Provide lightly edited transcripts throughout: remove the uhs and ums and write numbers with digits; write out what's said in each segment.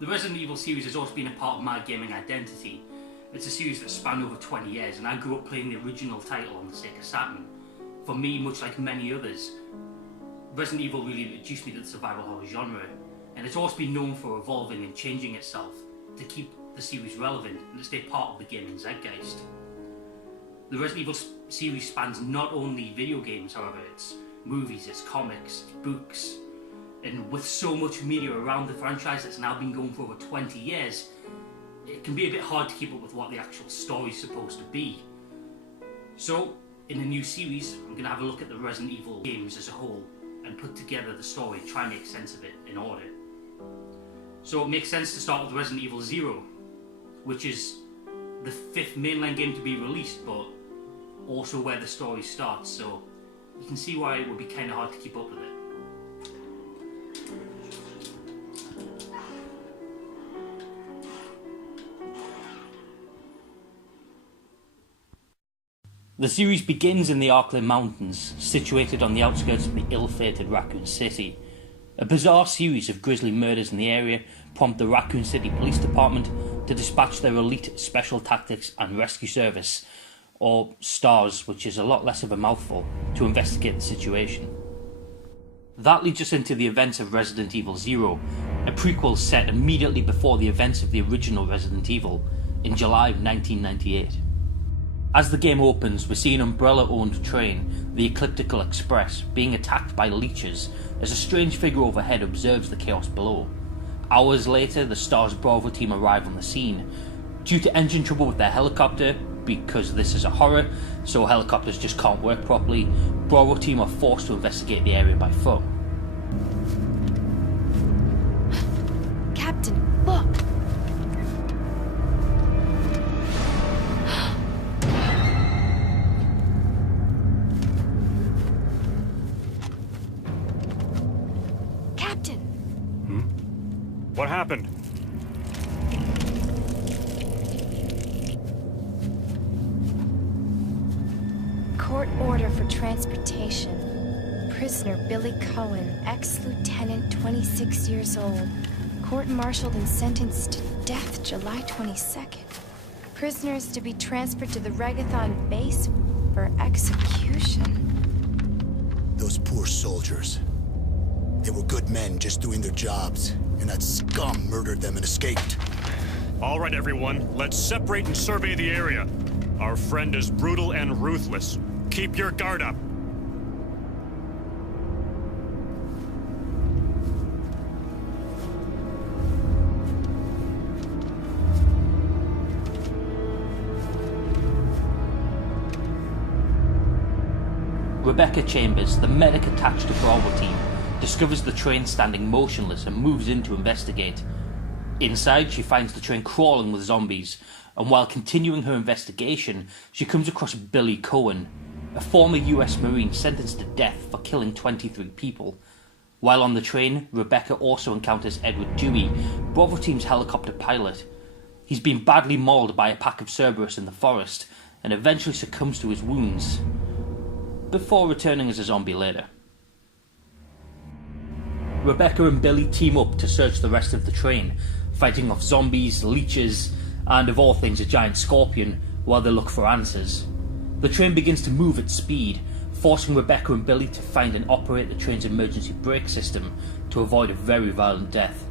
The Resident Evil series has always been a part of my gaming identity. It's a series that spanned over 20 years, and I grew up playing the original title on the Sega Saturn. For me, much like many others, Resident Evil really introduced me to the survival horror genre, and it's always been known for evolving and changing itself to keep the series relevant and to stay part of the gaming zeitgeist. The Resident Evil series spans not only video games, however, it's movies, it's comics, it's books, and with so much media around the franchise that's now been going for over 20 years, it can be a bit hard to keep up with what the actual story's supposed to be. So, in the new series, I'm going to have a look at the Resident Evil games as a whole and put together the story and try and make sense of it in order. So it makes sense to start with Resident Evil Zero, which is the 5th mainline game to be released, but also where the story starts, so you can see why it would be kind of hard to keep up with it. The series begins in the Arkland Mountains, situated on the outskirts of the ill-fated Raccoon City. A bizarre series of grisly murders in the area prompt the Raccoon City Police Department to dispatch their elite Special Tactics and Rescue Service, or STARS, which is a lot less of a mouthful, to investigate the situation. That leads us into the events of Resident Evil Zero, a prequel set immediately before the events of the original Resident Evil, in July of 1998. As the game opens, we see an Umbrella-owned train, the Ecliptical Express, being attacked by leeches as a strange figure overhead observes the chaos below. Hours later, the STARS Bravo team arrive on the scene. Due to engine trouble with their helicopter, because this is a horror, so helicopters just can't work properly, Bravo team are forced to investigate the area by foot. Captain, look! What happened? Court order for transportation. Prisoner Billy Cohen, ex-lieutenant, 26 years old. Court-martialed and sentenced to death July 22nd. Prisoners to be transferred to the Regathon base for execution. Those poor soldiers. They were good men just doing their jobs, and that scum murdered them and escaped. All right, everyone, let's separate and survey the area. Our friend is brutal and ruthless. Keep your guard up. Rebecca Chambers, the medic attached to Bravo team, discovers the train standing motionless and moves in to investigate. Inside, she finds the train crawling with zombies, and while continuing her investigation, she comes across Billy Cohen, a former US Marine sentenced to death for killing 23 people. While on the train, Rebecca also encounters Edward Dewey, Bravo team's helicopter pilot. He's been badly mauled by a pack of Cerberus in the forest, and eventually succumbs to his wounds, before returning as a zombie later. Rebecca and Billy team up to search the rest of the train, fighting off zombies, leeches, and of all things a giant scorpion, while they look for answers. The train begins to move at speed, forcing Rebecca and Billy to find and operate the train's emergency brake system to avoid a very violent death.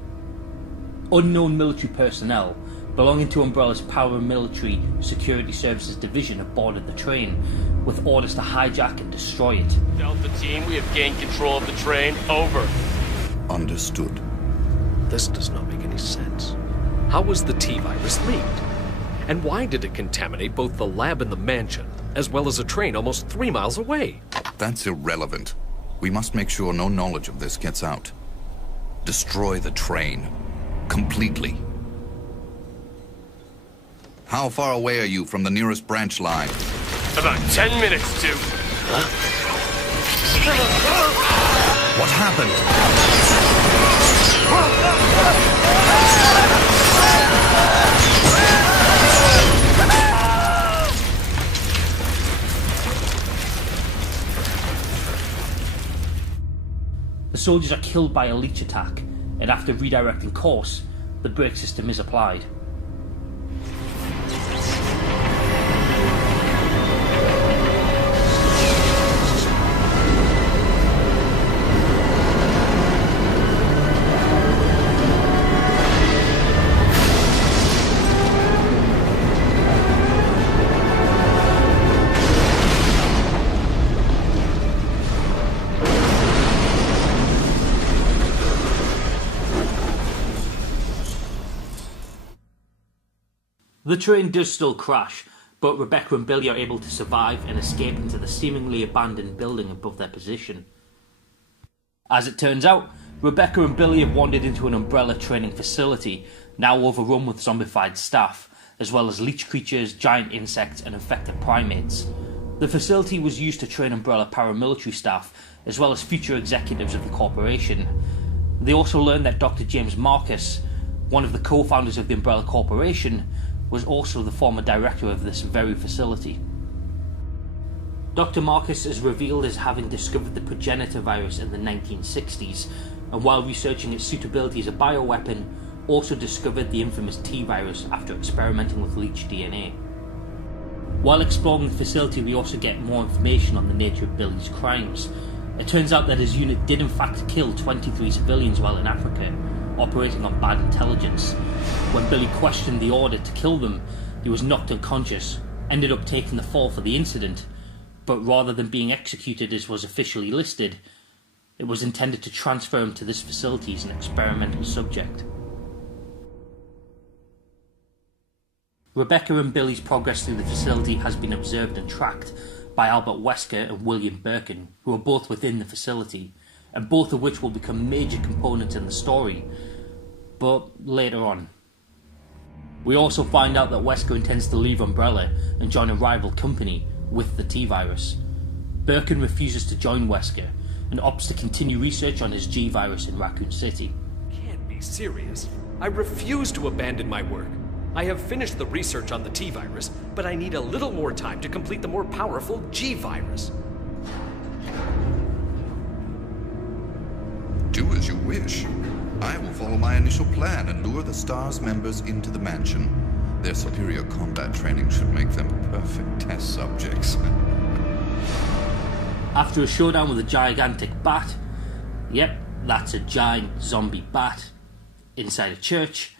Unknown military personnel belonging to Umbrella's paramilitary security services division have boarded the train, with orders to hijack and destroy it. Delta team, we have gained control of the train. Over. Understood. This does not make any sense. How was the T-virus leaked? And why did it contaminate both the lab and the mansion, as well as a train almost 3 miles away? That's irrelevant. We must make sure no knowledge of this gets out. Destroy the train. Completely. How far away are you from the nearest branch line? About 10 minutes to... What happened? soldiers are killed by a leech attack, and after redirecting course, the brake system is applied. The train does still crash, but Rebecca and Billy are able to survive and escape into the seemingly abandoned building above their position. As it turns out, Rebecca and Billy have wandered into an Umbrella training facility, now overrun with zombified staff, as well as leech creatures, giant insects and infected primates. The facility was used to train Umbrella paramilitary staff, as well as future executives of the corporation. They also learned that Dr. James Marcus, one of the co-founders of the Umbrella Corporation, was also the former director of this very facility. Dr. Marcus is revealed as having discovered the progenitor virus in the 1960s, and while researching its suitability as a bioweapon, also discovered the infamous T-virus after experimenting with leech DNA. While exploring the facility, we also get more information on the nature of Billy's crimes. It turns out that his unit did in fact kill 23 civilians while in Africa, operating on bad intelligence. When Billy questioned the order to kill them, he was knocked unconscious, ended up taking the fall for the incident, but rather than being executed as was officially listed, it was intended to transfer him to this facility as an experimental subject. Rebecca and Billy's progress through the facility has been observed and tracked by Albert Wesker and William Birkin, who are both within the facility, and both of which will become major components in the story, but later on. We also find out that Wesker intends to leave Umbrella and join a rival company with the T-virus. Birkin refuses to join Wesker and opts to continue research on his G-virus in Raccoon City. Can't be serious. I refuse to abandon my work. I have finished the research on the T-virus, but I need a little more time to complete the more powerful G-virus. Do as you wish. I will follow my initial plan and lure the STARS members into the mansion. Their superior combat training should make them perfect test subjects. After a showdown with a gigantic bat, yep, that's a giant zombie bat, inside a church,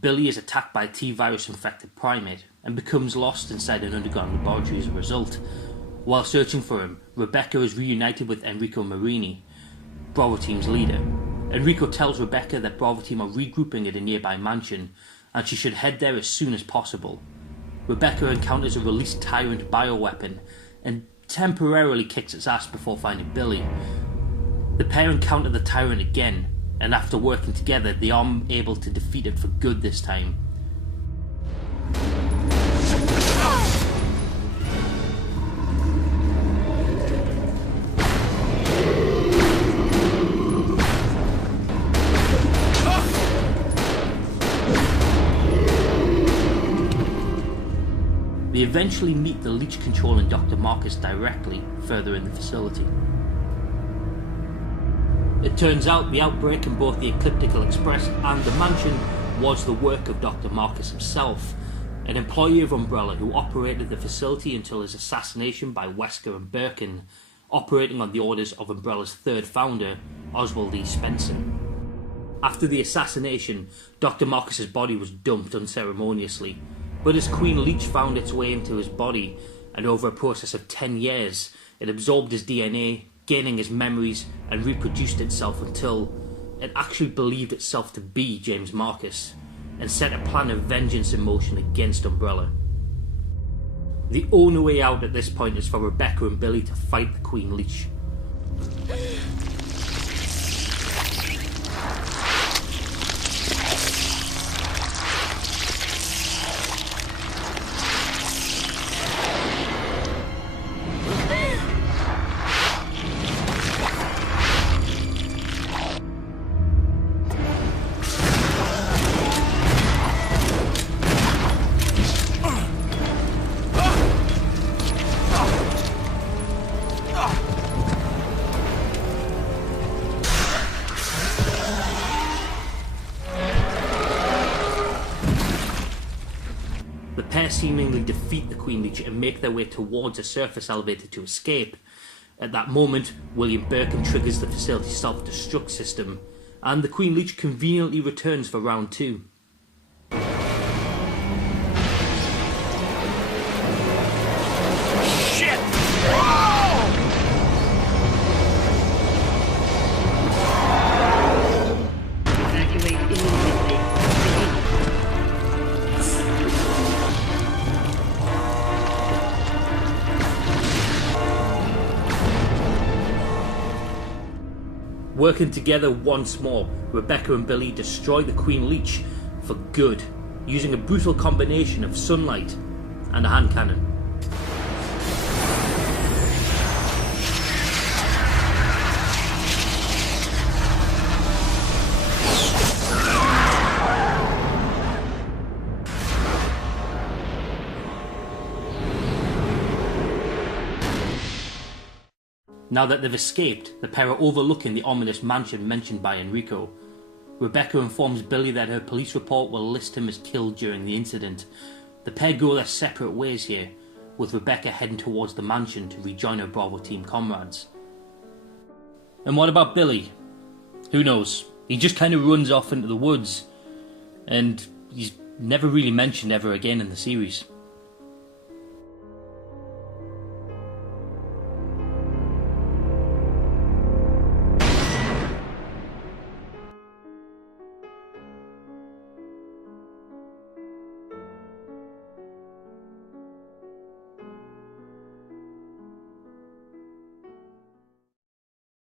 Billy is attacked by a T-virus infected primate and becomes lost inside an underground laboratory as a result. While searching for him, Rebecca is reunited with Enrico Marini, Bravo Team's leader. Enrico tells Rebecca that Bravo Team are regrouping at a nearby mansion and she should head there as soon as possible. Rebecca encounters a released Tyrant bioweapon and temporarily kicks its ass before finding Billy. The pair encounter the Tyrant again, and after working together they are able to defeat it for good this time. They eventually meet the leech controlling Dr. Marcus directly further in the facility. It turns out the outbreak in both the Ecliptical Express and the mansion was the work of Dr. Marcus himself, an employee of Umbrella who operated the facility until his assassination by Wesker and Birkin, operating on the orders of Umbrella's third founder, Oswald E. Spencer. After the assassination, Dr. Marcus's body was dumped unceremoniously, but as Queen Leech found its way into his body, and over a process of 10 years, it absorbed his DNA, gaining his memories, and reproduced itself until it actually believed itself to be James Marcus, and set a plan of vengeance in motion against Umbrella. The only way out at this point is for Rebecca and Billy to fight the Queen Leech. The pair seemingly defeat the Queen Leech and make their way towards a surface elevator to escape. At that moment, William Birkin triggers the facility's self-destruct system, and the Queen Leech conveniently returns for round 2. Shit! Evacuate immediately. Working together once more, Rebecca and Billy destroy the Queen Leech for good, using a brutal combination of sunlight and a hand cannon. Now that they've escaped, the pair are overlooking the ominous mansion mentioned by Enrico. Rebecca informs Billy that her police report will list him as killed during the incident. The pair go their separate ways here, with Rebecca heading towards the mansion to rejoin her Bravo team comrades. And what about Billy? Who knows? He just kind of runs off into the woods, and he's never really mentioned ever again in the series.